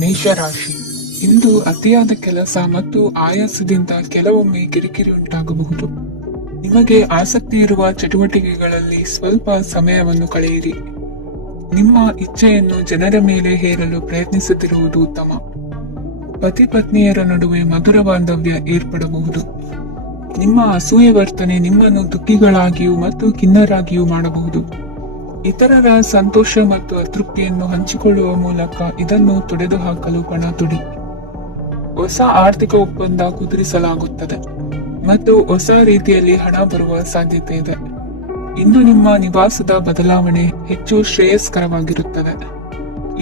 ಮೇಷರಾಶಿ. ಇಂದು ಅತಿಯಾದ ಕೆಲಸ ಮತ್ತು ಆಯಾಸದಿಂದ ಕೆಲವೊಮ್ಮೆ ಕಿರಿಕಿರಿ ಉಂಟಾಗಬಹುದು. ನಿಮಗೆ ಆಸಕ್ತಿ ಇರುವ ಚಟುವಟಿಕೆಗಳಲ್ಲಿ ಸ್ವಲ್ಪ ಸಮಯವನ್ನು ಕಳೆಯಿರಿ. ನಿಮ್ಮ ಇಚ್ಛೆಯನ್ನು ಜನರ ಮೇಲೆ ಹೇರಲು ಪ್ರಯತ್ನಿಸದಿರುವುದು ಉತ್ತಮ. ಪತಿ ಪತ್ನಿಯರ ನಡುವೆ ಮಧುರ ಬಾಂಧವ್ಯ ಏರ್ಪಡಬಹುದು. ನಿಮ್ಮ ಅಸೂಯೆ ವರ್ತನೆ ನಿಮ್ಮನ್ನು ದುಃಖಿಗಳಾಗಿಯೂ ಮತ್ತು ಖಿನ್ನರಾಗಿಯೂ ಮಾಡಬಹುದು. ಇತರರ ಸಂತೋಷ ಮತ್ತು ಅತೃಪ್ತಿಯನ್ನು ಹಂಚಿಕೊಳ್ಳುವ ಮೂಲಕ ಇದನ್ನು ತೊಡೆದುಹಾಕಲು ಪಣ ತೊಡಿ. ಹೊಸ ಆರ್ಥಿಕ ಒಪ್ಪಂದ ಕುದುರಿಸಲಾಗುತ್ತದೆ ಮತ್ತು ಹೊಸ ರೀತಿಯಲ್ಲಿ ಹಣ ಬರುವ ಸಾಧ್ಯತೆ ಇದೆ. ಇಂದು ನಿಮ್ಮ ನಿವಾಸದ ಬದಲಾವಣೆ ಹೆಚ್ಚು ಶ್ರೇಯಸ್ಕರವಾಗಿರುತ್ತದೆ.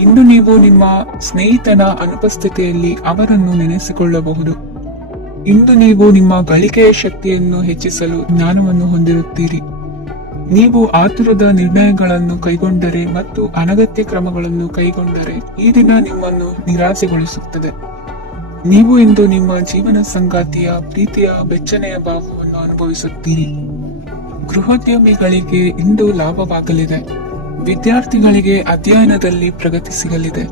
ಇಂದು ನೀವು ನಿಮ್ಮ ಸ್ನೇಹಿತನ ಅನುಪಸ್ಥಿತಿಯಲ್ಲಿ ಅವರನ್ನು ನೆನೆಸಿಕೊಳ್ಳಬಹುದು. ಇಂದು ನೀವು ನಿಮ್ಮ ಗಳಿಕೆಯ ಶಕ್ತಿಯನ್ನು ಹೆಚ್ಚಿಸಲು ಜ್ಞಾನವನ್ನು ಹೊಂದಿರುತ್ತೀರಿ. ನೀವು ಆತುರದ ನಿರ್ಣಯಗಳನ್ನು ಕೈಗೊಂಡರೆ ಮತ್ತು ಅನಗತ್ಯ ಕ್ರಮಗಳನ್ನು ಕೈಗೊಂಡರೆ ಈ ದಿನ ನಿಮ್ಮನ್ನು ನಿರಾಸೆಗೊಳಿಸುತ್ತದೆ. ನೀವು ಇಂದು ನಿಮ್ಮ ಜೀವನ ಸಂಗಾತಿಯ ಪ್ರೀತಿಯ ಬೆಚ್ಚನೆಯ ಭಾವವನ್ನು ಅನುಭವಿಸುತ್ತೀರಿ. ಗೃಹೋದ್ಯಮಿಗಳಿಗೆ ಇಂದು ಲಾಭವಾಗಲಿದೆ. ವಿದ್ಯಾರ್ಥಿಗಳಿಗೆ ಅಧ್ಯಯನದಲ್ಲಿ ಪ್ರಗತಿ ಸಿಗಲಿದೆ.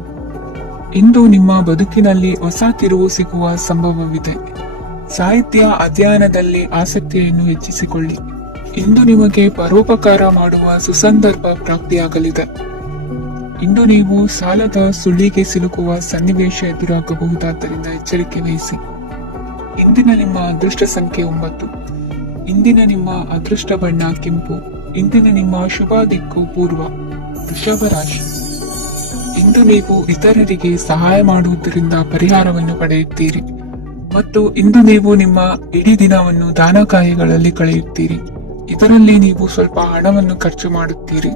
ಇಂದು ನಿಮ್ಮ ಬದುಕಿನಲ್ಲಿ ಹೊಸ ತಿರುವು ಸಿಗುವ ಸಂಭವವಿದೆ. ಸಾಹಿತ್ಯ ಅಧ್ಯಯನದಲ್ಲಿ ಆಸಕ್ತಿಯನ್ನು ಹೆಚ್ಚಿಸಿಕೊಳ್ಳಿ. ಇಂದು ನಿಮಗೆ ಪರೋಪಕಾರ ಮಾಡುವ ಸುಸಂದರ್ಭ ಪ್ರಾಪ್ತಿಯಾಗಲಿದೆ. ಇಂದು ನೀವು ಸಾಲದ ಸುಳ್ಳಿಗೆ ಸಿಲುಕುವ ಸನ್ನಿವೇಶ ಎದುರಾಗಬಹುದಾದ್ದರಿಂದ ಎಚ್ಚರಿಕೆ ವಹಿಸಿ. ಇಂದಿನ ನಿಮ್ಮ ಅದೃಷ್ಟ ಸಂಖ್ಯೆ 9. ಇಂದಿನ ನಿಮ್ಮ ಅದೃಷ್ಟ ಬಣ್ಣ ಕೆಂಪು. ಇಂದಿನ ನಿಮ್ಮ ಶುಭ ದಿಕ್ಕು ಪೂರ್ವ. ವೃಷಭ ರಾಶಿ. ಇಂದು ನೀವು ಇತರರಿಗೆ ಸಹಾಯ ಮಾಡುವುದರಿಂದ ಪರಿಹಾರವನ್ನು ಪಡೆಯುತ್ತೀರಿ ಮತ್ತು ಇಂದು ನೀವು ನಿಮ್ಮ ಇಡೀ ದಿನವನ್ನು ದಾನ ಕಾರ್ಯಗಳಲ್ಲಿ ಕಳೆಯುತ್ತೀರಿ. ಇದರಲ್ಲಿ ನೀವು ಸ್ವಲ್ಪ ಹಣವನ್ನು ಖರ್ಚು ಮಾಡುತ್ತೀರಿ.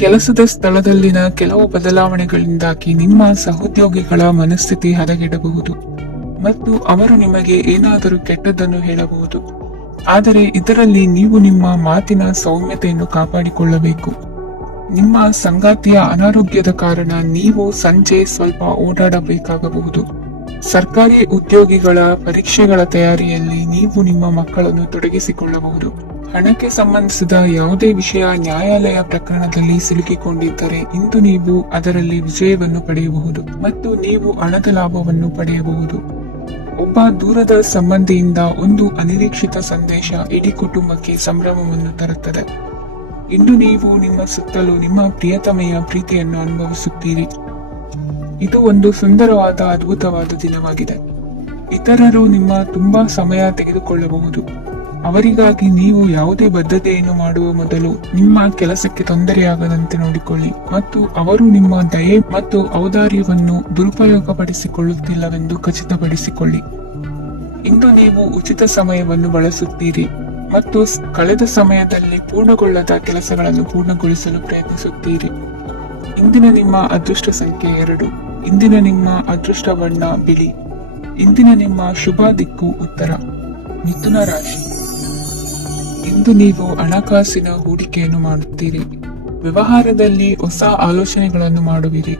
ಕೆಲಸದ ಸ್ಥಳದಲ್ಲಿನ ಕೆಲವು ಬದಲಾವಣೆಗಳಿಂದಾಗಿ ನಿಮ್ಮ ಸಹೋದ್ಯೋಗಿಗಳ ಮನಸ್ಥಿತಿ ಹದಗೆಡಬಹುದು ಮತ್ತು ಅವರು ನಿಮಗೆ ಏನಾದರೂ ಕೆಟ್ಟದ್ದನ್ನು ಹೇಳಬಹುದು. ಆದರೆ ಇದರಲ್ಲಿ ನೀವು ನಿಮ್ಮ ಮಾತಿನ ಸೌಮ್ಯತೆಯನ್ನು ಕಾಪಾಡಿಕೊಳ್ಳಬೇಕು. ನಿಮ್ಮ ಸಂಗಾತಿಯ ಅನಾರೋಗ್ಯದ ಕಾರಣ ನೀವು ಸಂಜೆ ಸ್ವಲ್ಪ ಓಡಾಡಬೇಕಾಗಬಹುದು. ಸರ್ಕಾರಿ ಉದ್ಯೋಗಿಗಳ ಪರೀಕ್ಷೆಗಳ ತಯಾರಿಯಲ್ಲಿ ನೀವು ನಿಮ್ಮ ಮಕ್ಕಳನ್ನು ತೊಡಗಿಸಿಕೊಳ್ಳಬಹುದು. ಹಣಕ್ಕೆ ಸಂಬಂಧಿಸಿದ ಯಾವುದೇ ವಿಷಯ ನ್ಯಾಯಾಲಯ ಪ್ರಕರಣದಲ್ಲಿ ಸಿಲುಕಿಕೊಂಡಿದ್ದರೆ ಇಂದು ನೀವು ಅದರಲ್ಲಿ ವಿಜಯವನ್ನು ಪಡೆಯಬಹುದು ಮತ್ತು ನೀವು ಹಣದ ಲಾಭವನ್ನು ಪಡೆಯಬಹುದು. ಒಬ್ಬ ದೂರದ ಸಂಬಂಧಿಯಿಂದ ಒಂದು ಅನಿರೀಕ್ಷಿತ ಸಂದೇಶ ಇಡೀ ಕುಟುಂಬಕ್ಕೆ ಸಂಭ್ರಮವನ್ನು ತರುತ್ತದೆ. ಇಂದು ನೀವು ನಿಮ್ಮ ಸುತ್ತಲೂ ನಿಮ್ಮ ಪ್ರಿಯತಮೆಯ ಪ್ರೀತಿಯನ್ನು ಅನುಭವಿಸುತ್ತೀರಿ. ಇದು ಒಂದು ಸುಂದರವಾದ ಅದ್ಭುತವಾದ ದಿನವಾಗಿದೆ. ಇತರರು ನಿಮ್ಮ ತುಂಬಾ ಸಮಯ ತೆಗೆದುಕೊಳ್ಳಬಹುದು. ಅವರಿಗಾಗಿ ನೀವು ಯಾವುದೇ ಬದ್ಧತೆಯನ್ನು ಮಾಡುವ ಮೊದಲು ನಿಮ್ಮ ಕೆಲಸಕ್ಕೆ ತೊಂದರೆಯಾಗದಂತೆ ನೋಡಿಕೊಳ್ಳಿ ಮತ್ತು ಅವರು ನಿಮ್ಮ ದಯೆ ಮತ್ತು ಔದಾರ್ಯವನ್ನು ದುರುಪಯೋಗಪಡಿಸಿಕೊಳ್ಳುತ್ತಿಲ್ಲವೆಂದು ಖಚಿತಪಡಿಸಿಕೊಳ್ಳಿ. ಇಂದು ನೀವು ಉಚಿತ ಸಮಯವನ್ನು ಬಳಸುತ್ತೀರಿ ಮತ್ತು ಕಳೆದ ಸಮಯದಲ್ಲಿ ಪೂರ್ಣಗೊಳ್ಳದ ಕೆಲಸಗಳನ್ನು ಪೂರ್ಣಗೊಳಿಸಲು ಪ್ರಯತ್ನಿಸುತ್ತೀರಿ. ಇಂದಿನ ನಿಮ್ಮ ಅದೃಷ್ಟ ಸಂಖ್ಯೆ 2. ಇಂದಿನ ನಿಮ್ಮ ಅದೃಷ್ಟ ಬಣ್ಣ ಬಿಳಿ. ಇಂದಿನ ನಿಮ್ಮ ಶುಭ ದಿಕ್ಕು ಉತ್ತರ. ಮಿಥುನ ರಾಶಿ. ಇಂದು ನೀವು ಹಣಕಾಸಿನ ಹೂಡಿಕೆಯನ್ನು ಮಾಡುತ್ತೀರಿ. ವ್ಯವಹಾರದಲ್ಲಿ ಹೊಸ ಆಲೋಚನೆಗಳನ್ನು ಮಾಡುವಿರಿ.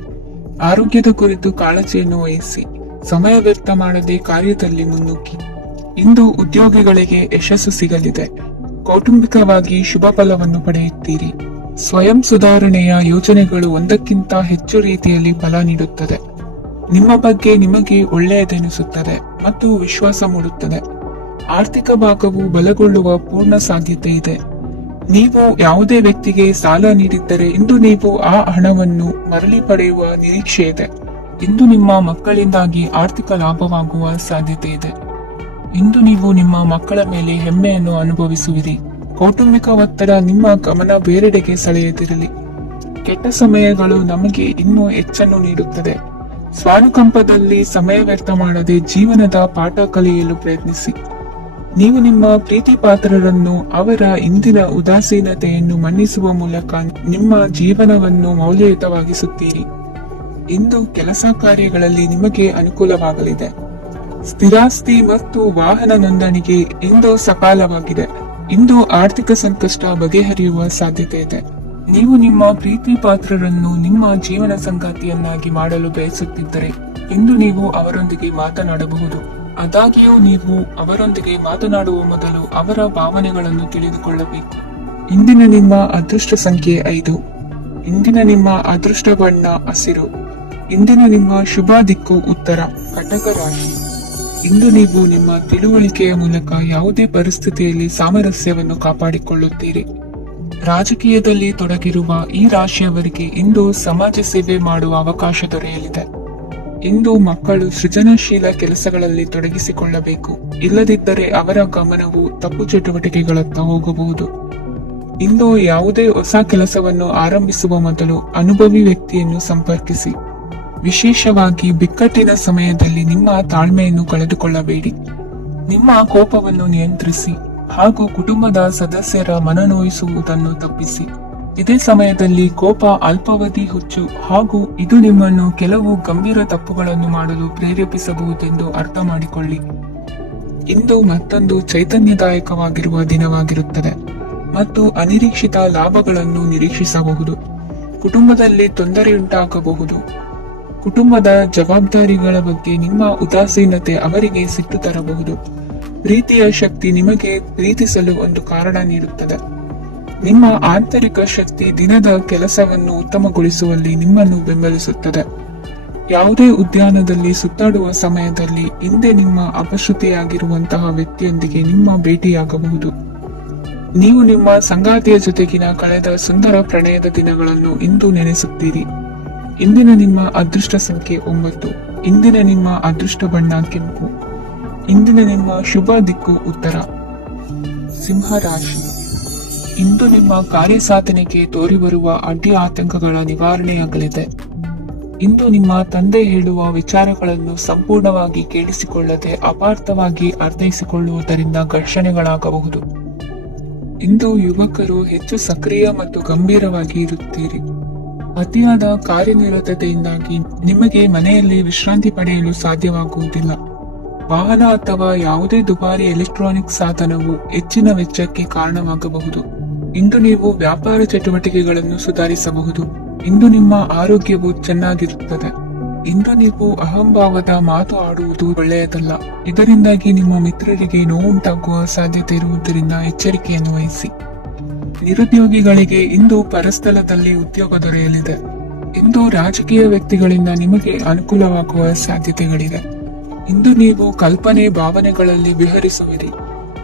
ಆರೋಗ್ಯದ ಕುರಿತು ಕಾಳಜಿಯನ್ನು ವಹಿಸಿ. ಸಮಯ ವ್ಯರ್ಥ ಮಾಡದೆ ಕಾರ್ಯದಲ್ಲಿ ಮುನ್ನುಗ್ಗಿ. ಇಂದು ಉದ್ಯೋಗಿಗಳಿಗೆ ಯಶಸ್ಸು ಸಿಗಲಿದೆ. ಕೌಟುಂಬಿಕವಾಗಿ ಶುಭ ಫಲವನ್ನು ಪಡೆಯುತ್ತೀರಿ. ಸ್ವಯಂ ಸುಧಾರಣೆಯ ಯೋಜನೆಗಳು ಒಂದಕ್ಕಿಂತ ಹೆಚ್ಚು ರೀತಿಯಲ್ಲಿ ಫಲ ನೀಡುತ್ತದೆ. ನಿಮ್ಮ ಬಗ್ಗೆ ನಿಮಗೆ ಒಳ್ಳೆಯದೆನಿಸುತ್ತದೆ ಮತ್ತು ವಿಶ್ವಾಸ ಮೂಡುತ್ತದೆ. ಆರ್ಥಿಕ ಭಾಗವು ಬಲಗೊಳ್ಳುವ ಪೂರ್ಣ ಸಾಧ್ಯತೆ ಇದೆ. ನೀವು ಯಾವುದೇ ವ್ಯಕ್ತಿಗೆ ಸಾಲ ನೀಡಿದ್ದರೆ ಇಂದು ನೀವು ಆ ಹಣವನ್ನು ಮರಳಿ ಪಡೆಯುವ ನಿರೀಕ್ಷೆ ಇದೆ. ಇಂದು ನಿಮ್ಮ ಮಕ್ಕಳಿಂದಾಗಿ ಆರ್ಥಿಕ ಲಾಭವಾಗುವ ಸಾಧ್ಯತೆ ಇದೆ. ಇಂದು ನೀವು ನಿಮ್ಮ ಮಕ್ಕಳ ಮೇಲೆ ಹೆಮ್ಮೆಯನ್ನು ಅನುಭವಿಸುವಿರಿ. ಕೌಟುಂಬಿಕ ಒತ್ತಡ ನಿಮ್ಮ ಗಮನ ಬೇರೆಡೆಗೆ ಸೆಳೆಯದಿರಲಿ. ಕೆಟ್ಟ ಸಮಯಗಳು ನಮಗೆ ಇನ್ನೂ ಹೆಚ್ಚನ್ನು ನೀಡುತ್ತದೆ. ಸ್ವಾನುಕಂಪದಲ್ಲಿ ಸಮಯ ವ್ಯರ್ಥ ಮಾಡದೆ ಜೀವನದ ಪಾಠ ಕಲಿಯಲು ಪ್ರಯತ್ನಿಸಿ. ನೀವು ನಿಮ್ಮ ಪ್ರೀತಿ ಪಾತ್ರರನ್ನು ಅವರ ಇಂದಿನ ಉದಾಸೀನತೆಯನ್ನು ಮನ್ನಿಸುವ ಮೂಲಕ ನಿಮ್ಮ ಜೀವನವನ್ನು ಮೌಲ್ಯಯುತವಾಗಿಸುತ್ತೀರಿ. ಇಂದು ಕೆಲಸ ಕಾರ್ಯಗಳಲ್ಲಿ ನಿಮಗೆ ಅನುಕೂಲವಾಗಲಿದೆ. ಸ್ಥಿರಾಸ್ತಿ ಮತ್ತು ವಾಹನ ನೋಂದಣಿಗೆ ಇಂದು ಸಕಾಲವಾಗಿದೆ. ಇಂದು ಆರ್ಥಿಕ ಸಂಕಷ್ಟ ಬಗೆಹರಿಯುವ ಸಾಧ್ಯತೆ ಇದೆ. ನೀವು ನಿಮ್ಮ ಪ್ರೀತಿ ಪಾತ್ರರನ್ನು ನಿಮ್ಮ ಜೀವನ ಸಂಗಾತಿಯನ್ನಾಗಿ ಮಾಡಲು ಬಯಸುತ್ತಿದ್ದರೆ ಇಂದು ನೀವು ಅವರೊಂದಿಗೆ ಮಾತನಾಡಬಹುದು. ಆದಾಗ್ಯೂ ನೀವು ಅವರೊಂದಿಗೆ ಮಾತನಾಡುವ ಮೊದಲು ಅವರ ಭಾವನೆಗಳನ್ನು ತಿಳಿದುಕೊಳ್ಳಬೇಕು. ಇಂದಿನ ನಿಮ್ಮ ಅದೃಷ್ಟ ಸಂಖ್ಯೆ 5. ಇಂದಿನ ನಿಮ್ಮ ಅದೃಷ್ಟ ಬಣ್ಣ ಹಸಿರು. ಇಂದಿನ ನಿಮ್ಮ ಶುಭ ದಿಕ್ಕು ಉತ್ತರ ಕಟಕ ರಾಶಿ. ಇಂದು ನೀವು ನಿಮ್ಮ ತಿಳುವಳಿಕೆಯ ಮೂಲಕ ಯಾವುದೇ ಪರಿಸ್ಥಿತಿಯಲ್ಲಿ ಸಾಮರಸ್ಯವನ್ನು ಕಾಪಾಡಿಕೊಳ್ಳುತ್ತೀರಿ. ರಾಜಕೀಯದಲ್ಲಿ ತೊಡಗಿರುವ ಈ ರಾಶಿಯವರಿಗೆ ಇಂದು ಸಮಾಜ ಸೇವೆ ಮಾಡುವ ಅವಕಾಶ ದೊರೆಯಲಿದೆ. ಇಂದು ಮಕ್ಕಳು ಸೃಜನಶೀಲ ಕೆಲಸಗಳಲ್ಲಿ ತೊಡಗಿಸಿಕೊಳ್ಳಬೇಕು, ಇಲ್ಲದಿದ್ದರೆ ಅವರ ಗಮನವು ತಪ್ಪು ಚಟುವಟಿಕೆಗಳತ್ತ ಹೋಗಬಹುದು. ಇಂದು ಯಾವುದೇ ಹೊಸ ಕೆಲಸವನ್ನು ಆರಂಭಿಸುವ ಮೊದಲು ಅನುಭವಿ ವ್ಯಕ್ತಿಯನ್ನು ಸಂಪರ್ಕಿಸಿ. ವಿಶೇಷವಾಗಿ ಬಿಕ್ಕಟ್ಟಿನ ಸಮಯದಲ್ಲಿ ನಿಮ್ಮ ತಾಳ್ಮೆಯನ್ನು ಕಳೆದುಕೊಳ್ಳಬೇಡಿ. ನಿಮ್ಮ ಕೋಪವನ್ನು ನಿಯಂತ್ರಿಸಿ ಹಾಗೂ ಕುಟುಂಬದ ಸದಸ್ಯರ ಮನನೋಯಿಸುವುದನ್ನು ತಪ್ಪಿಸಿ. ಇದೇ ಸಮಯದಲ್ಲಿ ಕೋಪ ಅಲ್ಪಾವಧಿ ಹುಚ್ಚು ಹಾಗೂ ಇದು ನಿಮ್ಮನ್ನು ಕೆಲವು ಗಂಭೀರ ತಪ್ಪುಗಳನ್ನು ಮಾಡಲು ಪ್ರೇರೇಪಿಸಬಹುದೆಂದು ಅರ್ಥ ಮಾಡಿಕೊಳ್ಳಿ. ಇಂದು ಮತ್ತೊಂದು ಚೈತನ್ಯದಾಯಕವಾಗಿರುವ ದಿನವಾಗಿರುತ್ತದೆ ಮತ್ತು ಅನಿರೀಕ್ಷಿತ ಲಾಭಗಳನ್ನು ನಿರೀಕ್ಷಿಸಬಹುದು. ಕುಟುಂಬದಲ್ಲಿ ತೊಂದರೆಯುಂಟಾಗಬಹುದು. ಕುಟುಂಬದ ಜವಾಬ್ದಾರಿಗಳ ಬಗ್ಗೆ ನಿಮ್ಮ ಉದಾಸೀನತೆ ಅವರಿಗೆ ಸಿಟ್ಟು ತರಬಹುದು. ಪ್ರೀತಿಯ ಶಕ್ತಿ ನಿಮಗೆ ಪ್ರೀತಿಸಲು ಒಂದು ಕಾರಣ ನೀಡುತ್ತದೆ. ನಿಮ್ಮ ಆಂತರಿಕ ಶಕ್ತಿ ದಿನದ ಕೆಲಸವನ್ನು ಉತ್ತಮಗೊಳಿಸುವಲ್ಲಿ ನಿಮ್ಮನ್ನು ಬೆಂಬಲಿಸುತ್ತದೆ. ಯಾವುದೇ ಉದ್ಯಾನದಲ್ಲಿ ಸುತ್ತಾಡುವ ಸಮಯದಲ್ಲಿ ಹಿಂದೆ ನಿಮ್ಮ ಅಪಶ್ರುತಿಯಾಗಿರುವಂತಹ ವ್ಯಕ್ತಿಯೊಂದಿಗೆ ನಿಮ್ಮ ಭೇಟಿಯಾಗಬಹುದು. ನೀವು ನಿಮ್ಮ ಸಂಗಾತಿಯ ಜೊತೆಗಿನ ಕಳೆದ ಸುಂದರ ಪ್ರಣಯದ ದಿನಗಳನ್ನು ಇಂದು ನೆನೆಸುತ್ತೀರಿ. ಇಂದಿನ ನಿಮ್ಮ ಅದೃಷ್ಟ ಸಂಖ್ಯೆ 9. ಇಂದಿನ ನಿಮ್ಮ ಅದೃಷ್ಟ ಬಣ್ಣ ಕೆಂಪು. ಇಂದಿನ ನಿಮ್ಮ ಶುಭ ದಿಕ್ಕು ಉತ್ತರ ಸಿಂಹ ರಾಶಿ. ಇಂದು ನಿಮ್ಮ ಕಾರ್ಯಸಾಧನೆಗೆ ತೋರಿಬರುವ ಅಡ್ಡಿ ಆತಂಕಗಳ ನಿವಾರಣೆಯಾಗಲಿದೆ. ಇಂದು ನಿಮ್ಮ ತಂದೆ ಹೇಳುವ ವಿಚಾರಗಳನ್ನು ಸಂಪೂರ್ಣವಾಗಿ ಕೇಳಿಸಿಕೊಳ್ಳದೆ ಅಪಾರ್ಥವಾಗಿ ಅರ್ಥೈಸಿಕೊಳ್ಳುವುದರಿಂದ ಘರ್ಷಣೆಗಳಾಗಬಹುದು. ಇಂದು ಯುವಕರು ಹೆಚ್ಚು ಸಕ್ರಿಯ ಮತ್ತು ಗಂಭೀರವಾಗಿ ಇರುತ್ತೀರಿ. ಅತಿಯಾದ ಕಾರ್ಯನಿರತತೆಯಿಂದಾಗಿ ನಿಮಗೆ ಮನೆಯಲ್ಲಿ ವಿಶ್ರಾಂತಿ ಪಡೆಯಲು ಸಾಧ್ಯವಾಗುವುದಿಲ್ಲ. ವಾಹನ ಅಥವಾ ಯಾವುದೇ ದುಬಾರಿ ಎಲೆಕ್ಟ್ರಾನಿಕ್ ಸಾಧನವು ಹೆಚ್ಚಿನ ವೆಚ್ಚಕ್ಕೆ ಕಾರಣವಾಗಬಹುದು. ಇಂದು ನೀವು ವ್ಯಾಪಾರ ಚಟುವಟಿಕೆಗಳನ್ನು ಸುಧಾರಿಸಬಹುದು. ಇಂದು ನಿಮ್ಮ ಆರೋಗ್ಯವು ಚೆನ್ನಾಗಿರುತ್ತದೆ. ಇಂದು ನೀವು ಅಹಂಭಾವದ ಮಾತು ಆಡುವುದು ಒಳ್ಳೆಯದಲ್ಲ. ಇದರಿಂದಾಗಿ ನಿಮ್ಮ ಮಿತ್ರರಿಗೆ ನೋವುಂಟಾಗುವ ಸಾಧ್ಯತೆ ಇರುವುದರಿಂದ ಎಚ್ಚರಿಕೆಯನ್ನು ವಹಿಸಿ. ನಿರುದ್ಯೋಗಿಗಳಿಗೆ ಇಂದು ಪರಸ್ಥಳದಲ್ಲಿ ಉದ್ಯೋಗ ದೊರೆಯಲಿದೆ. ಇಂದು ರಾಜಕೀಯ ವ್ಯಕ್ತಿಗಳಿಂದ ನಿಮಗೆ ಅನುಕೂಲವಾಗುವ ಸಾಧ್ಯತೆಗಳಿವೆ. ಇಂದು ನೀವು ಕಲ್ಪನೆ ಭಾವನೆಗಳಲ್ಲಿ ವಿಹರಿಸುವಿರಿ.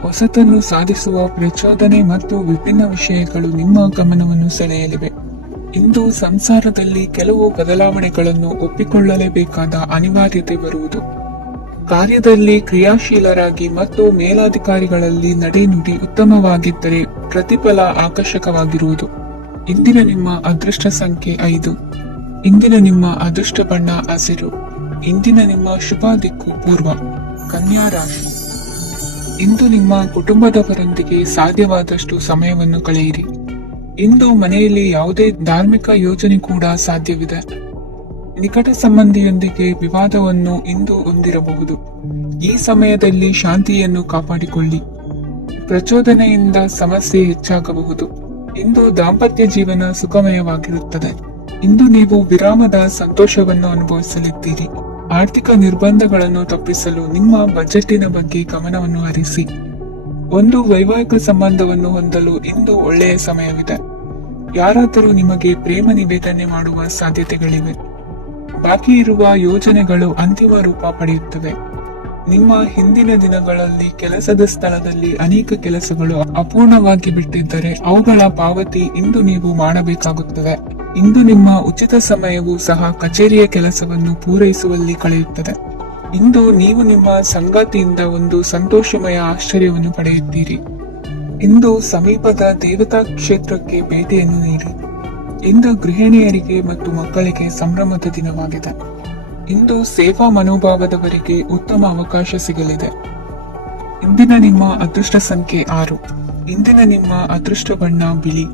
ಹೊಸತನ್ನು ಸಾಧಿಸುವ ಪ್ರಚೋದನೆ ಮತ್ತು ವಿಭಿನ್ನ ವಿಷಯಗಳು ನಿಮ್ಮ ಗಮನವನ್ನು ಸೆಳೆಯಲಿವೆ. ಇಂದು ಸಂಸಾರದಲ್ಲಿ ಕೆಲವು ಬದಲಾವಣೆಗಳನ್ನು ಒಪ್ಪಿಕೊಳ್ಳಲೇಬೇಕಾದ ಅನಿವಾರ್ಯತೆ ಬರುವುದು. ಕಾರ್ಯದಲ್ಲಿ ಕ್ರಿಯಾಶೀಲರಾಗಿ ಮತ್ತು ಮೇಲಾಧಿಕಾರಿಗಳಲ್ಲಿ ನಡೆನುಡಿ ಉತ್ತಮವಾಗಿದ್ದರೆ ಪ್ರತಿಫಲ ಆಕರ್ಷಕವಾಗಿರುವುದು. ಇಂದಿನ ನಿಮ್ಮ ಅದೃಷ್ಟ ಸಂಖ್ಯೆ 5. ಇಂದಿನ ನಿಮ್ಮ ಅದೃಷ್ಟ ಬಣ್ಣ ಹಸಿರು. ಇಂದಿನ ನಿಮ್ಮ ಶುಭ ದಿಕ್ಕು ಪೂರ್ವ ಕನ್ಯಾ ರಾಶಿ. ಇಂದು ನಿಮ್ಮ ಕುಟುಂಬದವರೊಂದಿಗೆ ಸಾಧ್ಯವಾದಷ್ಟು ಸಮಯವನ್ನು ಕಳೆಯಿರಿ. ಇಂದು ಮನೆಯಲ್ಲಿ ಯಾವುದೇ ಧಾರ್ಮಿಕ ಯೋಜನೆ ಕೂಡ ಸಾಧ್ಯವಿದೆ. ನಿಕಟ ಸಂಬಂಧಿಯೊಂದಿಗೆ ವಿವಾದವನ್ನು ಇಂದು ಹೊಂದಿರಬಹುದು. ಈ ಸಮಯದಲ್ಲಿ ಶಾಂತಿಯನ್ನು ಕಾಪಾಡಿಕೊಳ್ಳಿ. ಪ್ರಚೋದನೆಯಿಂದ ಸಮಸ್ಯೆ ಹೆಚ್ಚಾಗಬಹುದು. ಇಂದು ದಾಂಪತ್ಯ ಜೀವನ ಸುಖಮಯವಾಗಿರುತ್ತದೆ. ಇಂದು ನೀವು ವಿರಾಮದ ಸಂತೋಷವನ್ನು ಅನುಭವಿಸಲಿದ್ದೀರಿ. ಆರ್ಥಿಕ ನಿರ್ಬಂಧಗಳನ್ನು ತಪ್ಪಿಸಲು ನಿಮ್ಮ ಬಜೆಟಿನ ಬಗ್ಗೆ ಗಮನವನ್ನು ಹರಿಸಿ. ಒಂದು ವೈವಾಹಿಕ ಸಂಬಂಧವನ್ನು ಹೊಂದಲು ಇಂದು ಒಳ್ಳೆಯ ಸಮಯವಿದೆ. ಯಾರಾದರೂ ನಿಮಗೆ ಪ್ರೇಮ ನಿವೇದನೆ ಮಾಡುವ ಸಾಧ್ಯತೆಗಳಿವೆ. ಬಾಕಿ ಇರುವ ಯೋಜನೆಗಳು ಅಂತಿಮ ರೂಪ ಪಡೆಯುತ್ತವೆ. ನಿಮ್ಮ ಹಿಂದಿನ ದಿನಗಳಲ್ಲಿ ಕೆಲಸದ ಸ್ಥಳದಲ್ಲಿ ಅನೇಕ ಕೆಲಸಗಳು ಅಪೂರ್ಣವಾಗಿ ಬಿಟ್ಟಿದ್ದರೆ ಅವುಗಳ ಪಾವತಿ ಇಂದು ನೀವು ಮಾಡಬೇಕಾಗುತ್ತದೆ. ಇಂದು ನಿಮ್ಮ ಉಚಿತ ಸಮಯವು ಸಹ ಕಚೇರಿಯ ಕೆಲಸವನ್ನು ಪೂರೈಸುವಲ್ಲಿ ಕಳೆಯುತ್ತದೆ. ಇಂದು ನೀವು ನಿಮ್ಮ ಸಂಗಾತಿಯಿಂದ ಒಂದು ಸಂತೋಷಮಯ ಆಶ್ಚರ್ಯವನ್ನು ಪಡೆಯುತ್ತೀರಿ. ಇಂದು ಸಮೀಪದ ದೇವತಾ ಕ್ಷೇತ್ರಕ್ಕೆ ಭೇಟಿಯನ್ನು ನೀಡಿ. ಇಂದು ಗೃಹಿಣಿಯರಿಗೆ ಮತ್ತು ಮಕ್ಕಳಿಗೆ ಸಂಭ್ರಮದ ದಿನವಾಗಿದೆ. ಇಂದು ಸೇವಾ ಮನೋಭಾವದವರಿಗೆ ಉತ್ತಮ ಅವಕಾಶ ಸಿಗಲಿದೆ. ಇಂದಿನ ನಿಮ್ಮ ಅದೃಷ್ಟ ಸಂಖ್ಯೆ 6. ಇಂದಿನ ನಿಮ್ಮ ಅದೃಷ್ಟ ಬಣ್ಣ ಬಿಳಿ.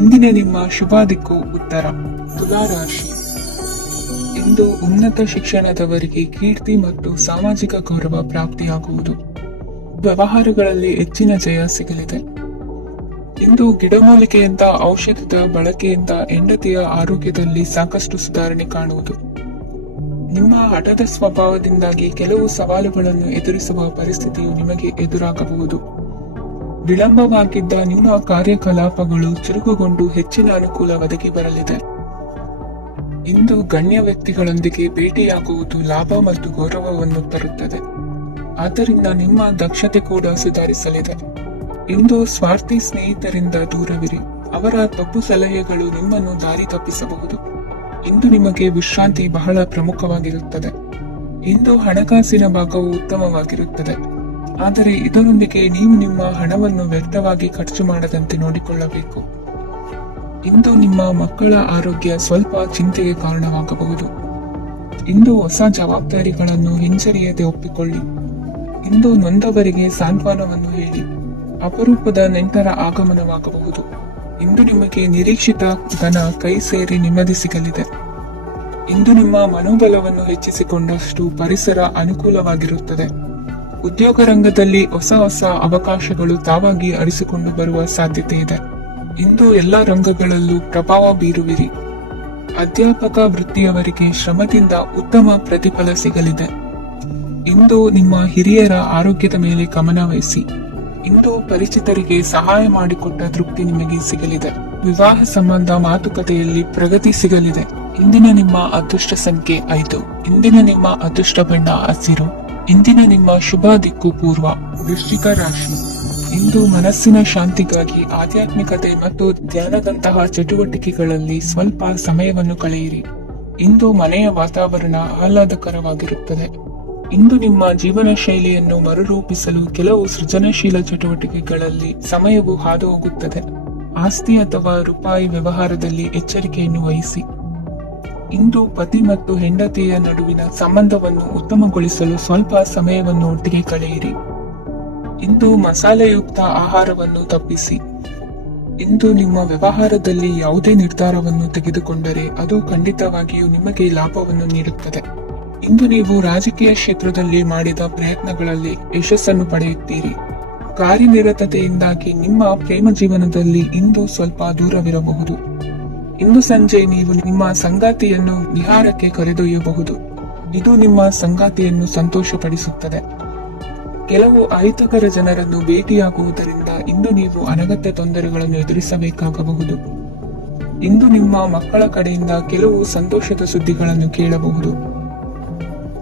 ಇಂದಿನ ನಿಮ್ಮ ಶುಭ ದಿಕ್ಕು ಉತ್ತರ ತುಲಾ ರಾಶಿ. ಇಂದು ಉನ್ನತ ಶಿಕ್ಷಣದವರಿಗೆ ಕೀರ್ತಿ ಮತ್ತು ಸಾಮಾಜಿಕ ಗೌರವ ಪ್ರಾಪ್ತಿಯಾಗುವುದು. ವ್ಯವಹಾರಗಳಲ್ಲಿ ಹೆಚ್ಚಿನ ಜಯ ಸಿಗಲಿದೆ. ಇಂದು ಗಿಡಮೂಲಿಕೆಯಿಂದ ಔಷಧದ ಬಳಕೆಯಿಂದ ಹೆಂಡತಿಯ ಆರೋಗ್ಯದಲ್ಲಿ ಸಾಕಷ್ಟು ಸುಧಾರಣೆ ಕಾಣುವುದು. ನಿಮ್ಮ ಹಠದ ಸ್ವಭಾವದಿಂದಾಗಿ ಕೆಲವು ಸವಾಲುಗಳನ್ನು ಎದುರಿಸುವ ಪರಿಸ್ಥಿತಿಯು ನಿಮಗೆ ಎದುರಾಗಬಹುದು. ವಿಳಂಬವಾಗಿದ್ದ ನಿಮ್ಮ ಕಾರ್ಯಕಲಾಪಗಳು ಚುರುಕುಗೊಂಡು ಹೆಚ್ಚಿನ ಅನುಕೂಲ ಒದಗಿ ಬರಲಿದೆ. ಇಂದು ಗಣ್ಯ ವ್ಯಕ್ತಿಗಳೊಂದಿಗೆ ಭೇಟಿಯಾಗುವುದು ಲಾಭ ಮತ್ತು ಗೌರವವನ್ನು ತರುತ್ತದೆ. ಆದ್ದರಿಂದ ನಿಮ್ಮ ದಕ್ಷತೆ ಕೂಡ ಸುಧಾರಿಸಲಿದೆ. ಇಂದು ಸ್ವಾರ್ಥಿ ಸ್ನೇಹಿತರಿಂದ ದೂರವಿರಿ. ಅವರ ತಪ್ಪು ಸಲಹೆಗಳು ನಿಮ್ಮನ್ನು ದಾರಿ ತಪ್ಪಿಸಬಹುದು. ಇಂದು ನಿಮಗೆ ವಿಶ್ರಾಂತಿ ಬಹಳ ಪ್ರಮುಖವಾಗಿರುತ್ತದೆ. ಇಂದು ಹಣಕಾಸಿನ ಭಾಗವು ಉತ್ತಮವಾಗಿರುತ್ತದೆ, ಆದರೆ ಇದರೊಂದಿಗೆ ನೀವು ನಿಮ್ಮ ಹಣವನ್ನು ವ್ಯರ್ಥವಾಗಿ ಖರ್ಚು ಮಾಡದಂತೆ ನೋಡಿಕೊಳ್ಳಬೇಕು. ಇಂದು ನಿಮ್ಮ ಮಕ್ಕಳ ಆರೋಗ್ಯ ಸ್ವಲ್ಪ ಚಿಂತೆಗೆ ಕಾರಣವಾಗಬಹುದು. ಇಂದು ಹೊಸ ಜವಾಬ್ದಾರಿಗಳನ್ನು ಹಿಂಜರಿಯದೆ ಒಪ್ಪಿಕೊಳ್ಳಿ. ಇಂದು ನೊಂದವರಿಗೆ ಸಾಂತ್ವನವನ್ನು ಹೇಳಿ. ಅಪರೂಪದ ನೆಂಟರ ಆಗಮನವಾಗಬಹುದು. ಇಂದು ನಿಮಗೆ ನಿರೀಕ್ಷಿತ ಧನ ಕೈ ಸೇರಿ ನೆಮ್ಮದಿ ಸಿಗಲಿದೆ. ಇಂದು ನಿಮ್ಮ ಮನೋಬಲವನ್ನು ಹೆಚ್ಚಿಸಿಕೊಂಡಷ್ಟು ಪರಿಸರ ಅನುಕೂಲವಾಗಿರುತ್ತದೆ. ಉದ್ಯೋಗ ರಂಗದಲ್ಲಿ ಹೊಸ ಹೊಸ ಅವಕಾಶಗಳು ತಾವಾಗಿ ಅರಿಸಿಕೊಂಡು ಬರುವ ಸಾಧ್ಯತೆ ಇದೆ. ಇಂದು ಎಲ್ಲ ರಂಗಗಳಲ್ಲೂ ಪ್ರಭಾವ ಬೀರುವಿರಿ. ಅಧ್ಯಾಪಕ ವೃತ್ತಿಯವರಿಗೆ ಶ್ರಮದಿಂದ ಉತ್ತಮ ಪ್ರತಿಫಲ ಸಿಗಲಿದೆ. ಇಂದು ನಿಮ್ಮ ಹಿರಿಯರ ಆರೋಗ್ಯದ ಮೇಲೆ ಗಮನ ವಹಿಸಿ. ಇಂದು ಪರಿಚಿತರಿಗೆ ಸಹಾಯ ಮಾಡಿಕೊಟ್ಟ ತೃಪ್ತಿ ನಿಮಗೆ ಸಿಗಲಿದೆ. ವಿವಾಹ ಸಂಬಂಧ ಮಾತುಕತೆಯಲ್ಲಿ ಪ್ರಗತಿ ಸಿಗಲಿದೆ. ಇಂದಿನ ನಿಮ್ಮ ಅದೃಷ್ಟ ಸಂಖ್ಯೆ 5. ಇಂದಿನ ನಿಮ್ಮ ಅದೃಷ್ಟ ಬಣ್ಣ ಹಸಿರು. ಇಂದಿನ ನಿಮ್ಮ ಶುಭ ದಿಕ್ಕು ಪೂರ್ವ. ವೃಶ್ಚಿಕ ರಾಶಿ. ಇಂದು ಮನಸ್ಸಿನ ಶಾಂತಿಗಾಗಿ ಆಧ್ಯಾತ್ಮಿಕತೆ ಮತ್ತು ಧ್ಯಾನದಂತಹ ಚಟುವಟಿಕೆಗಳಲ್ಲಿ ಸ್ವಲ್ಪ ಸಮಯವನ್ನು ಕಳೆಯಿರಿ. ಇಂದು ಮನೆಯ ವಾತಾವರಣ ಆಹ್ಲಾದಕರವಾಗಿರುತ್ತದೆ. ಇಂದು ನಿಮ್ಮ ಜೀವನ ಶೈಲಿಯನ್ನು ಮರುರೂಪಿಸಲು ಕೆಲವು ಸೃಜನಶೀಲ ಚಟುವಟಿಕೆಗಳಲ್ಲಿ ಸಮಯವು ಹಾದು ಹೋಗುತ್ತದೆ. ಆಸ್ತಿ ಅಥವಾ ರೂಪಾಯಿ ವ್ಯವಹಾರದಲ್ಲಿ ಎಚ್ಚರಿಕೆಯನ್ನು ವಹಿಸಿ. ಇಂದು ಪತಿ ಮತ್ತು ಹೆಂಡತಿಯ ನಡುವಿನ ಸಂಬಂಧವನ್ನು ಉತ್ತಮಗೊಳಿಸಲು ಸ್ವಲ್ಪ ಸಮಯವನ್ನು ಒಟ್ಟಿಗೆ ಕಳೆಯಿರಿ. ಇಂದು ಮಸಾಲೆಯುಕ್ತ ಆಹಾರವನ್ನು ತಪ್ಪಿಸಿ. ಇಂದು ನಿಮ್ಮ ವ್ಯವಹಾರದಲ್ಲಿ ಯಾವುದೇ ನಿರ್ಧಾರವನ್ನು ತೆಗೆದುಕೊಂಡರೆ ಅದು ಖಂಡಿತವಾಗಿಯೂ ನಿಮಗೆ ಲಾಭವನ್ನು ನೀಡುತ್ತದೆ. ಇಂದು ನೀವು ರಾಜಕೀಯ ಕ್ಷೇತ್ರದಲ್ಲಿ ಮಾಡಿದ ಪ್ರಯತ್ನಗಳಲ್ಲಿ ಯಶಸ್ಸನ್ನು ಪಡೆಯುತ್ತೀರಿ. ಕಾರ್ಯನಿರತತೆಯಿಂದಾಗಿ ನಿಮ್ಮ ಪ್ರೇಮ ಜೀವನದಲ್ಲಿ ಇಂದು ಸ್ವಲ್ಪ ದೂರವಿರಬಹುದು. ಇಂದು ಸಂಜೆ ನೀವು ನಿಮ್ಮ ಸಂಗಾತಿಯನ್ನು ವಿಹಾರಕ್ಕೆ ಕರೆದೊಯ್ಯಬಹುದು. ಇದು ನಿಮ್ಮ ಸಂಗಾತಿಯನ್ನು ಸಂತೋಷಪಡಿಸುತ್ತದೆ. ಕೆಲವು ಅಹಿತಕರ ಜನರನ್ನು ಭೇಟಿಯಾಗುವುದರಿಂದ ಇಂದು ನೀವು ಅನಗತ್ಯ ತೊಂದರೆಗಳನ್ನು ಎದುರಿಸಬೇಕಾಗಬಹುದು. ಇಂದು ನಿಮ್ಮ ಮಕ್ಕಳ ಕಡೆಯಿಂದ ಕೆಲವು ಸಂತೋಷದ ಸುದ್ದಿಗಳನ್ನು ಕೇಳಬಹುದು.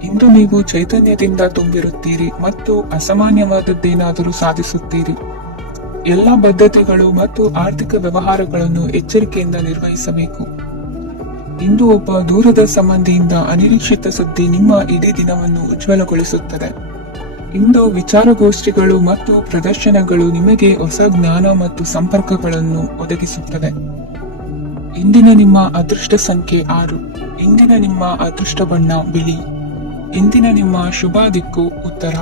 ಇಂದು ನೀವು ಚೈತನ್ಯದಿಂದ ತುಂಬಿರುತ್ತೀರಿ ಮತ್ತು ಅಸಾಮಾನ್ಯವಾದದ್ದೇನಾದರೂ ಸಾಧಿಸುತ್ತೀರಿ. ಎಲ್ಲ ಬದ್ಧತೆಗಳು ಮತ್ತು ಆರ್ಥಿಕ ವ್ಯವಹಾರಗಳನ್ನು ಎಚ್ಚರಿಕೆಯಿಂದ ನಿರ್ವಹಿಸಬೇಕು. ಇಂದು ಒಬ್ಬ ದೂರದ ಸಂಬಂಧಿಯಿಂದ ಅನಿರೀಕ್ಷಿತ ಸುದ್ದಿ ನಿಮ್ಮ ಇಡೀ ದಿನವನ್ನು ಉಜ್ವಲಗೊಳಿಸುತ್ತದೆ. ಇಂದು ವಿಚಾರಗೋಷ್ಠಿಗಳು ಮತ್ತು ಪ್ರದರ್ಶನಗಳು ನಿಮಗೆ ಹೊಸ ಜ್ಞಾನ ಮತ್ತು ಸಂಪರ್ಕಗಳನ್ನು ಒದಗಿಸುತ್ತದೆ. ಇಂದಿನ ನಿಮ್ಮ ಅದೃಷ್ಟ ಸಂಖ್ಯೆ 6. ಇಂದಿನ ನಿಮ್ಮ ಅದೃಷ್ಟ ಬಣ್ಣ ಬಿಳಿ. ಇಂದಿನ ನಿಮ್ಮ ಶುಭ ದಿಕ್ಕು ಉತ್ತರ.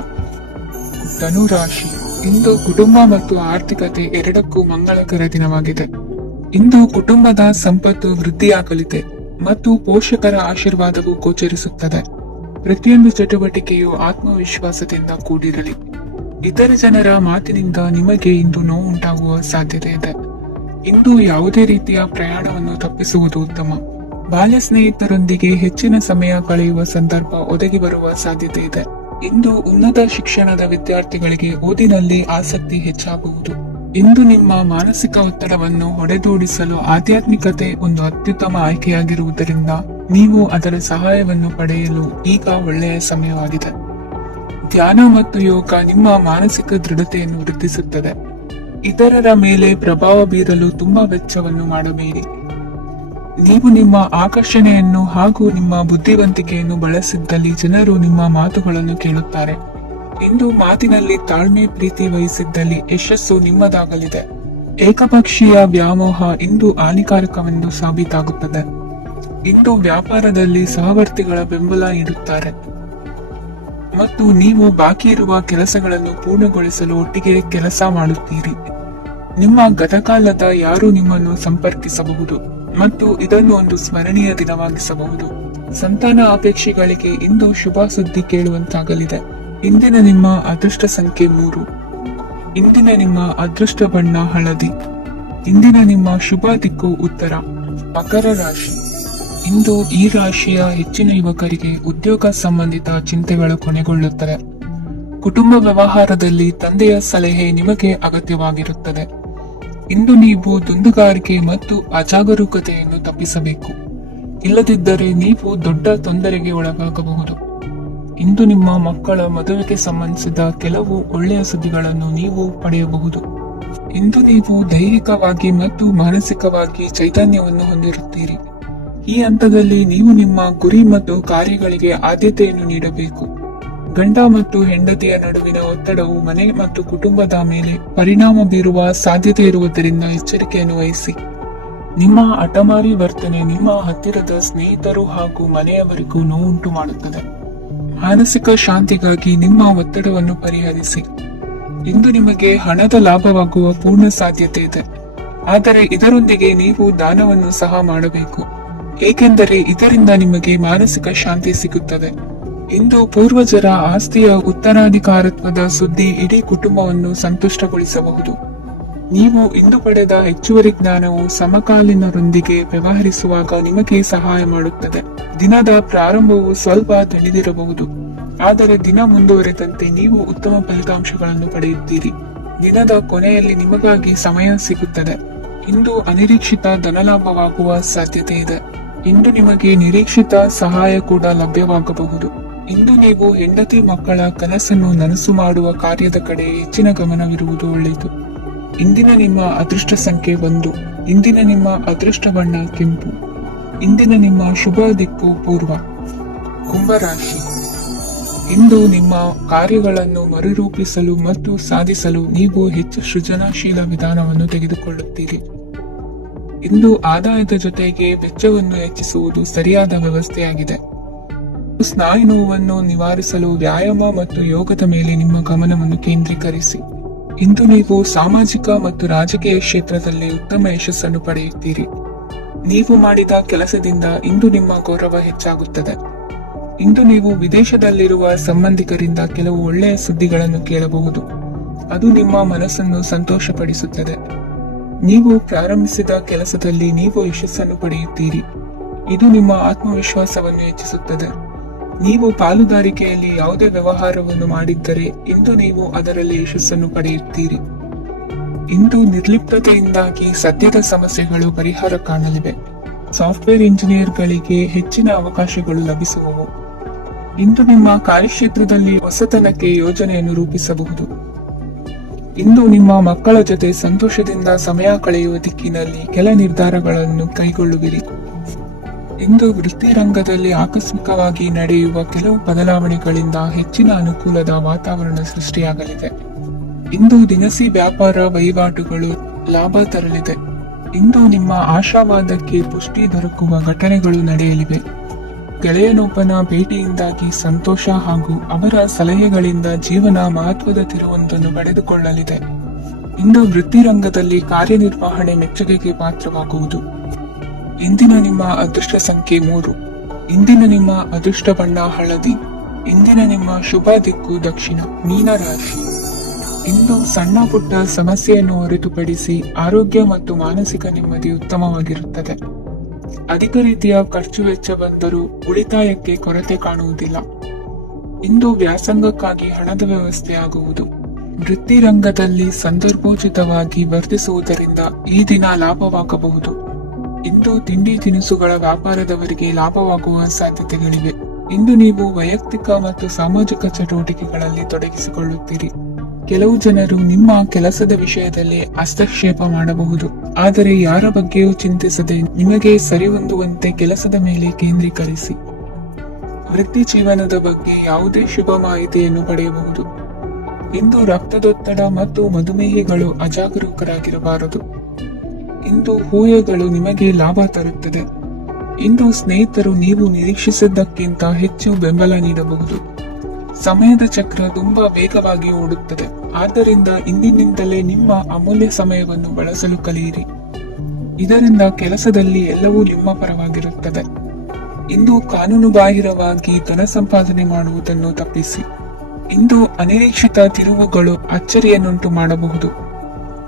ಧನುರಾಶಿ. ಇಂದು ಕುಟುಂಬ ಮತ್ತು ಆರ್ಥಿಕತೆ ಎರಡಕ್ಕೂ ಮಂಗಳಕರ ದಿನವಾಗಿದೆ. ಇಂದು ಕುಟುಂಬದ ಸಂಪತ್ತು ವೃದ್ಧಿಯಾಗಲಿದೆ ಮತ್ತು ಪೋಷಕರ ಆಶೀರ್ವಾದವು ಗೋಚರಿಸುತ್ತದೆ. ಪ್ರತಿಯೊಂದು ಚಟುವಟಿಕೆಯು ಆತ್ಮವಿಶ್ವಾಸದಿಂದ ಕೂಡಿರಲಿ. ಇತರ ಜನರ ಮಾತಿನಿಂದ ನಿಮಗೆ ಇಂದು ನೋವು ಉಂಟಾಗುವ ಸಾಧ್ಯತೆ ಇದೆ. ಇಂದು ಯಾವುದೇ ರೀತಿಯ ಪ್ರಯಾಣವನ್ನು ತಪ್ಪಿಸುವುದು ಉತ್ತಮ. ಬಾಲ್ಯ ಸ್ನೇಹಿತರೊಂದಿಗೆ ಹೆಚ್ಚಿನ ಸಮಯ ಕಳೆಯುವ ಸಂದರ್ಭ ಒದಗಿ ಬರುವ ಸಾಧ್ಯತೆ ಇದೆ. ಇಂದು ಉನ್ನತ ಶಿಕ್ಷಣದ ವಿದ್ಯಾರ್ಥಿಗಳಿಗೆ ಓದಿನಲ್ಲಿ ಆಸಕ್ತಿ ಹೆಚ್ಚಾಗುವುದು. ಇಂದು ನಿಮ್ಮ ಮಾನಸಿಕ ಒತ್ತಡವನ್ನು ಹೊಡೆದೋಡಿಸಲು ಆಧ್ಯಾತ್ಮಿಕತೆ ಒಂದು ಅತ್ಯುತ್ತಮ ಆಯ್ಕೆಯಾಗಿರುವುದರಿಂದ ನೀವು ಅದರ ಸಹಾಯವನ್ನು ಪಡೆಯಲು ಈಗ ಒಳ್ಳೆಯ ಸಮಯವಾಗಿದೆ. ಧ್ಯಾನ ಮತ್ತು ಯೋಗ ನಿಮ್ಮ ಮಾನಸಿಕ ದೃಢತೆಯನ್ನು ವೃದ್ಧಿಸುತ್ತದೆ. ಇತರರ ಮೇಲೆ ಪ್ರಭಾವ ಬೀರಲು ತುಂಬಾ ವೆಚ್ಚವನ್ನು ಮಾಡಬೇಡಿ. ನೀವು ನಿಮ್ಮ ಆಕರ್ಷಣೆಯನ್ನು ಹಾಗೂ ನಿಮ್ಮ ಬುದ್ಧಿವಂತಿಕೆಯನ್ನು ಬಳಸಿದ್ದಲ್ಲಿ ಜನರು ನಿಮ್ಮ ಮಾತುಗಳನ್ನು ಕೇಳುತ್ತಾರೆ. ಇಂದು ಮಾತಿನಲ್ಲಿ ತಾಳ್ಮೆ ಪ್ರೀತಿ ವಹಿಸಿದ್ದಲ್ಲಿ ಯಶಸ್ಸು ನಿಮ್ಮದಾಗಲಿದೆ. ಏಕಪಕ್ಷೀಯ ವ್ಯಾಮೋಹ ಇಂದು ಹಾನಿಕಾರಕವೆಂದು ಸಾಬೀತಾಗುತ್ತದೆ. ಇಂದು ವ್ಯಾಪಾರದಲ್ಲಿ ಸಹವರ್ತಿಗಳ ಬೆಂಬಲ ನೀಡುತ್ತಾರೆ ಮತ್ತು ನೀವು ಬಾಕಿ ಇರುವ ಕೆಲಸಗಳನ್ನು ಪೂರ್ಣಗೊಳಿಸಲು ಒಟ್ಟಿಗೆ ಕೆಲಸ ಮಾಡುತ್ತೀರಿ. ನಿಮ್ಮ ಗತಕಾಲದ ಯಾರು ನಿಮ್ಮನ್ನು ಸಂಪರ್ಕಿಸಬಹುದು ಮತ್ತು ಇದನ್ನು ಒಂದು ಸ್ಮರಣೀಯ ದಿನವಾಗಿಸಬಹುದು. ಸಂತಾನ ಅಪೇಕ್ಷೆಗಳಿಗೆ ಇಂದು ಶುಭ ಸುದ್ದಿ ಕೇಳುವಂತಾಗಲಿದೆ. ಇಂದಿನ ನಿಮ್ಮ ಅದೃಷ್ಟ ಸಂಖ್ಯೆ 3. ಇಂದಿನ ನಿಮ್ಮ ಅದೃಷ್ಟ ಬಣ್ಣ ಹಳದಿ. ಇಂದಿನ ನಿಮ್ಮ ಶುಭ ದಿಕ್ಕು ಉತ್ತರ. ಮಕರ ರಾಶಿ. ಇಂದು ಈ ರಾಶಿಯ ಹೆಚ್ಚಿನ ಯುವಕರಿಗೆ ಉದ್ಯೋಗ ಸಂಬಂಧಿತ ಚಿಂತೆಗಳು ಕೊನೆಗೊಳ್ಳುತ್ತವೆ. ಕುಟುಂಬ ವ್ಯವಹಾರದಲ್ಲಿ ತಂದೆಯ ಸಲಹೆ ನಿಮಗೆ ಅಗತ್ಯವಾಗಿರುತ್ತದೆ. ಇಂದು ನೀವು ದುಂದುಗಾರಿಕೆ ಮತ್ತು ಅಜಾಗರೂಕತೆಯನ್ನು ತಪ್ಪಿಸಬೇಕು. ಇಲ್ಲದಿದ್ದರೆ ನೀವು ದೊಡ್ಡ ತೊಂದರೆಗೆ ಒಳಗಾಗಬಹುದು. ಇಂದು ನಿಮ್ಮ ಮಕ್ಕಳ ಮದುವೆಗೆ ಸಂಬಂಧಿಸಿದ ಕೆಲವು ಒಳ್ಳೆಯ ಸುದ್ದಿಗಳನ್ನು ನೀವು ಪಡೆಯಬಹುದು. ಇಂದು ನೀವು ದೈಹಿಕವಾಗಿ ಮತ್ತು ಮಾನಸಿಕವಾಗಿ ಚೈತನ್ಯವನ್ನು ಹೊಂದಿರುತ್ತೀರಿ. ಈ ಹಂತದಲ್ಲಿ ನೀವು ನಿಮ್ಮ ಗುರಿ ಮತ್ತು ಕಾರ್ಯಗಳಿಗೆ ಆದ್ಯತೆಯನ್ನು ನೀಡಬೇಕು. ಗಂಡ ಮತ್ತು ಹೆಂಡತಿಯ ನಡುವಿನ ಒತ್ತಡವು ಮನೆ ಮತ್ತು ಕುಟುಂಬದ ಮೇಲೆ ಪರಿಣಾಮ ಬೀರುವ ಸಾಧ್ಯತೆ ಇರುವುದರಿಂದ ಎಚ್ಚರಿಕೆಯನ್ನು ವಹಿಸಿ. ನಿಮ್ಮ ಹಠಮಾರಿ ವರ್ತನೆ ನಿಮ್ಮ ಹತ್ತಿರದ ಸ್ನೇಹಿತರು ಹಾಗೂ ಮನೆಯವರಿಗೂ ನೋವುಂಟು ಮಾಡುತ್ತದೆ. ಮಾನಸಿಕ ಶಾಂತಿಗಾಗಿ ನಿಮ್ಮ ಒತ್ತಡವನ್ನು ಪರಿಹರಿಸಿ. ಇಂದು ನಿಮಗೆ ಹಣದ ಲಾಭವಾಗುವ ಪೂರ್ಣ ಸಾಧ್ಯತೆ ಇದೆ, ಆದರೆ ಇದರೊಂದಿಗೆ ನೀವು ದಾನವನ್ನು ಸಹ ಮಾಡಬೇಕು, ಏಕೆಂದರೆ ಇದರಿಂದ ನಿಮಗೆ ಮಾನಸಿಕ ಶಾಂತಿ ಸಿಗುತ್ತದೆ. ಇಂದು ಪೂರ್ವಜರ ಆಸ್ತಿಯ ಉತ್ತರಾಧಿಕಾರತ್ವದ ಸುದ್ದಿ ಇಡೀ ಕುಟುಂಬವನ್ನು ಸಂತುಷ್ಟಗೊಳಿಸಬಹುದು. ನೀವು ಇಂದು ಪಡೆದ ಹೆಚ್ಚುವರಿ ಜ್ಞಾನವು ಸಮಕಾಲೀನರೊಂದಿಗೆ ವ್ಯವಹರಿಸುವಾಗ ನಿಮಗೆ ಸಹಾಯ ಮಾಡುತ್ತದೆ. ದಿನದ ಪ್ರಾರಂಭವು ಸ್ವಲ್ಪ ತಿಳಿದಿರಬಹುದು, ಆದರೆ ದಿನ ಮುಂದುವರೆದಂತೆ ನೀವು ಉತ್ತಮ ಫಲಿತಾಂಶಗಳನ್ನು ಪಡೆಯುತ್ತೀರಿ. ದಿನದ ಕೊನೆಯಲ್ಲಿ ನಿಮಗಾಗಿ ಸಮಯ ಸಿಗುತ್ತದೆ. ಇಂದು ಅನಿರೀಕ್ಷಿತ ಧನಲಾಭವಾಗುವ ಸಾಧ್ಯತೆ ಇದೆ. ಇಂದು ನಿಮಗೆ ನಿರೀಕ್ಷಿತ ಸಹಾಯ ಕೂಡ ಲಭ್ಯವಾಗಬಹುದು. ಇಂದು ನೀವು ಹೆಂಡತಿ ಮಕ್ಕಳ ಕನಸನ್ನು ನನಸು ಮಾಡುವ ಕಾರ್ಯದ ಕಡೆ ಹೆಚ್ಚಿನ ಗಮನವಿರುವುದು ಒಳ್ಳೆಯದು. ಇಂದಿನ ನಿಮ್ಮ ಅದೃಷ್ಟ ಸಂಖ್ಯೆ 1. ಇಂದಿನ ನಿಮ್ಮ ಅದೃಷ್ಟ ಬಣ್ಣ ಕೆಂಪು. ಇಂದಿನ ನಿಮ್ಮ ಶುಭ ದಿಕ್ಕು ಪೂರ್ವ. ಕುಂಭರಾಶಿ. ಇಂದು ನಿಮ್ಮ ಕಾರ್ಯಗಳನ್ನು ಮರುರೂಪಿಸಲು ಮತ್ತು ಸಾಧಿಸಲು ನೀವು ಹೆಚ್ಚು ಸೃಜನಶೀಲ ವಿಧಾನವನ್ನು ತೆಗೆದುಕೊಳ್ಳುತ್ತೀರಿ. ಇಂದು ಆದಾಯದ ಜೊತೆಗೆ ವೆಚ್ಚವನ್ನು ಹೆಚ್ಚಿಸುವುದು ಸರಿಯಾದ ವ್ಯವಸ್ಥೆಯಾಗಿದೆ. ಸ್ನಾಯು ನೋವನ್ನು ನಿವಾರಿಸಲು ವ್ಯಾಯಾಮ ಮತ್ತು ಯೋಗದ ಮೇಲೆ ನಿಮ್ಮ ಗಮನವನ್ನು ಕೇಂದ್ರೀಕರಿಸಿ. ಇಂದು ನೀವು ಸಾಮಾಜಿಕ ಮತ್ತು ರಾಜಕೀಯ ಕ್ಷೇತ್ರದಲ್ಲಿ ಉತ್ತಮ ಯಶಸ್ಸನ್ನು ಪಡೆಯುತ್ತೀರಿ. ನೀವು ಮಾಡಿದ ಕೆಲಸದಿಂದ ಇಂದು ನಿಮ್ಮ ಗೌರವ ಹೆಚ್ಚಾಗುತ್ತದೆ. ಇಂದು ನೀವು ವಿದೇಶದಲ್ಲಿರುವ ಸಂಬಂಧಿಕರಿಂದ ಕೆಲವು ಒಳ್ಳೆಯ ಸುದ್ದಿಗಳನ್ನು ಕೇಳಬಹುದು. ಅದು ನಿಮ್ಮ ಮನಸ್ಸನ್ನು ಸಂತೋಷಪಡಿಸುತ್ತದೆ. ನೀವು ಪ್ರಾರಂಭಿಸಿದ ಕೆಲಸದಲ್ಲಿ ನೀವು ಯಶಸ್ಸನ್ನು ಪಡೆಯುತ್ತೀರಿ. ಇದು ನಿಮ್ಮ ಆತ್ಮವಿಶ್ವಾಸವನ್ನು ಹೆಚ್ಚಿಸುತ್ತದೆ. ನೀವು ಪಾಲುದಾರಿಕೆಯಲ್ಲಿ ಯಾವುದೇ ವ್ಯವಹಾರವನ್ನು ಮಾಡಿದ್ದರೆ ಇಂದು ನೀವು ಅದರಲ್ಲಿ ಯಶಸ್ಸನ್ನು ಪಡೆಯುತ್ತೀರಿ. ಇಂದು ನಿರ್ಲಿಪ್ತತೆಯಿಂದಾಗಿ ಸದ್ಯದ ಸಮಸ್ಯೆಗಳು ಪರಿಹಾರ ಕಾಣಲಿವೆ. ಸಾಫ್ಟ್ವೇರ್ ಇಂಜಿನಿಯರ್ಗಳಿಗೆ ಹೆಚ್ಚಿನ ಅವಕಾಶಗಳು ಲಭಿಸುವವು. ಇಂದು ನಿಮ್ಮ ಕಾರ್ಯಕ್ಷೇತ್ರದಲ್ಲಿ ಹೊಸತನಕ್ಕೆ ಯೋಜನೆಯನ್ನು ರೂಪಿಸಬಹುದು. ಇಂದು ನಿಮ್ಮ ಮಕ್ಕಳ ಜೊತೆ ಸಂತೋಷದಿಂದ ಸಮಯ ಕಳೆಯುವ ದಿಕ್ಕಿನಲ್ಲಿ ಕೆಲ ನಿರ್ಧಾರಗಳನ್ನು ಕೈಗೊಳ್ಳುವಿರಿ. ಇಂದು ವೃತ್ತಿರಂಗದಲ್ಲಿ ಆಕಸ್ಮಿಕವಾಗಿ ನಡೆಯುವ ಕೆಲವು ಬದಲಾವಣೆಗಳಿಂದ ಹೆಚ್ಚಿನ ಅನುಕೂಲದ ವಾತಾವರಣ ಸೃಷ್ಟಿಯಾಗಲಿದೆ. ಇಂದು ದಿನಸಿ ವ್ಯಾಪಾರ ವಹಿವಾಟುಗಳು ಲಾಭ ತರಲಿದೆ. ಇಂದು ನಿಮ್ಮ ಆಶಾವಾದಕ್ಕೆ ಪುಷ್ಟಿ ದೊರಕುವ ಘಟನೆಗಳು ನಡೆಯಲಿವೆ. ಗೆಳೆಯನೊಬ್ಬನ ಭೇಟಿಯಿಂದಾಗಿ ಸಂತೋಷ ಹಾಗೂ ಅವರ ಸಲಹೆಗಳಿಂದ ಜೀವನ ಮಹತ್ವದ ತಿರುವೊಂದನ್ನು ಪಡೆದುಕೊಳ್ಳಲಿದೆ. ಇಂದು ವೃತ್ತಿರಂಗದಲ್ಲಿ ಕಾರ್ಯನಿರ್ವಹಣೆ ಮೆಚ್ಚುಗೆಗೆ ಪಾತ್ರವಾಗುವುದು. ಇಂದಿನ ನಿಮ್ಮ ಅದೃಷ್ಟ ಸಂಖ್ಯೆ 3. ಇಂದಿನ ನಿಮ್ಮ ಅದೃಷ್ಟ ಬಣ್ಣ ಹಳದಿ. ಇಂದಿನ ನಿಮ್ಮ ಶುಭ ದಿಕ್ಕು ದಕ್ಷಿಣ. ಮೀನರಾಶಿ. ಇಂದು ಸಣ್ಣ ಪುಟ್ಟ ಸಮಸ್ಯೆಯನ್ನು ಹೊರತುಪಡಿಸಿ ಆರೋಗ್ಯ ಮತ್ತು ಮಾನಸಿಕ ನೆಮ್ಮದಿ ಉತ್ತಮವಾಗಿರುತ್ತದೆ. ಅಧಿಕ ರೀತಿಯ ಖರ್ಚು ವೆಚ್ಚ ಬಂದರೂ ಉಳಿತಾಯಕ್ಕೆ ಕೊರತೆ ಕಾಣುವುದಿಲ್ಲ. ಇಂದು ವ್ಯಾಸಂಗಕ್ಕಾಗಿ ಹಣದ ವ್ಯವಸ್ಥೆಯಾಗುವುದು. ವೃತ್ತಿರಂಗದಲ್ಲಿ ಸಂದರ್ಭೋಚಿತವಾಗಿ ವರ್ತಿಸುವುದರಿಂದ ಈ ದಿನ ಲಾಭವಾಗಬಹುದು. ಇಂದು ತಿಂಡಿ ತಿನಿಸುಗಳ ವ್ಯಾಪಾರದವರಿಗೆ ಲಾಭವಾಗುವ ಸಾಧ್ಯತೆಗಳಿವೆ. ಇಂದು ನೀವು ವೈಯಕ್ತಿಕ ಮತ್ತು ಸಾಮಾಜಿಕ ಚಟುವಟಿಕೆಗಳಲ್ಲಿ ತೊಡಗಿಸಿಕೊಳ್ಳುತ್ತೀರಿ. ಕೆಲವು ಜನರು ನಿಮ್ಮ ಕೆಲಸದ ವಿಷಯದಲ್ಲಿ ಹಸ್ತಕ್ಷೇಪ ಮಾಡಬಹುದು, ಆದರೆ ಯಾರ ಬಗ್ಗೆಯೂ ಚಿಂತಿಸದೆ ನಿಮಗೆ ಸರಿಹೊಂದುವಂತೆ ಕೆಲಸದ ಮೇಲೆ ಕೇಂದ್ರೀಕರಿಸಿ. ವೃತ್ತಿ ಜೀವನದ ಬಗ್ಗೆ ಯಾವುದೇ ಶುಭ ಮಾಹಿತಿಯನ್ನು ಪಡೆಯಬಹುದು. ಇಂದು ರಕ್ತದೊತ್ತಡ ಮತ್ತು ಮಧುಮೇಹಿಗಳು ಅಜಾಗರೂಕರಾಗಿರಬಾರದು. ಇಂದು ಹೂಯಗಳು ನಿಮಗೆ ಲಾಭ ತರುತ್ತದೆ. ಇಂದು ಸ್ನೇಹಿತರು ನೀವು ನಿರೀಕ್ಷಿಸಿದ್ದಕ್ಕಿಂತ ಹೆಚ್ಚು ಬೆಂಬಲ ನೀಡಬಹುದು. ಸಮಯದ ಚಕ್ರ ತುಂಬಾ ವೇಗವಾಗಿ ಓಡುತ್ತದೆ, ಆದ್ದರಿಂದ ಇಂದಿನಿಂದಲೇ ನಿಮ್ಮ ಅಮೂಲ್ಯ ಸಮಯವನ್ನು ಬಳಸಲು ಕಲಿಯಿರಿ. ಇದರಿಂದ ಕೆಲಸದಲ್ಲಿ ಎಲ್ಲವೂ ನಿಮ್ಮ ಪರವಾಗಿರುತ್ತದೆ. ಇಂದು ಕಾನೂನುಬಾಹಿರವಾಗಿ ಧನ ಸಂಪಾದನೆ ಮಾಡುವುದನ್ನು ತಪ್ಪಿಸಿ. ಇಂದು ಅನಿರೀಕ್ಷಿತ ತಿರುವುಗಳು ಅಚ್ಚರಿಯನ್ನುಂಟು ಮಾಡಬಹುದು.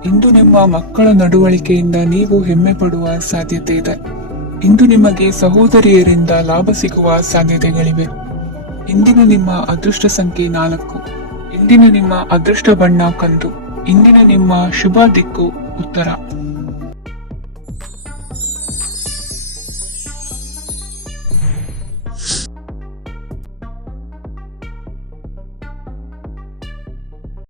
ಇಂದು ನಿಮ್ಮ ಮಕ್ಕಳ ನಡವಳಿಕೆಯಿಂದ ನೀವು ಹೆಮ್ಮೆ ಪಡುವ ಸಾಧ್ಯತೆ ಇದೆ. ಇಂದು ನಿಮಗೆ ಸಹೋದರಿಯರಿಂದ ಲಾಭ ಸಿಗುವ ಸಾಧ್ಯತೆಗಳಿವೆ. ಇಂದಿನ ನಿಮ್ಮ ಅದೃಷ್ಟ ಸಂಖ್ಯೆ 4. ಇಂದಿನ ನಿಮ್ಮ ಅದೃಷ್ಟ ಬಣ್ಣ ಕಂದು. ಇಂದಿನ ನಿಮ್ಮ ಶುಭ ದಿಕ್ಕು ಉತ್ತರ.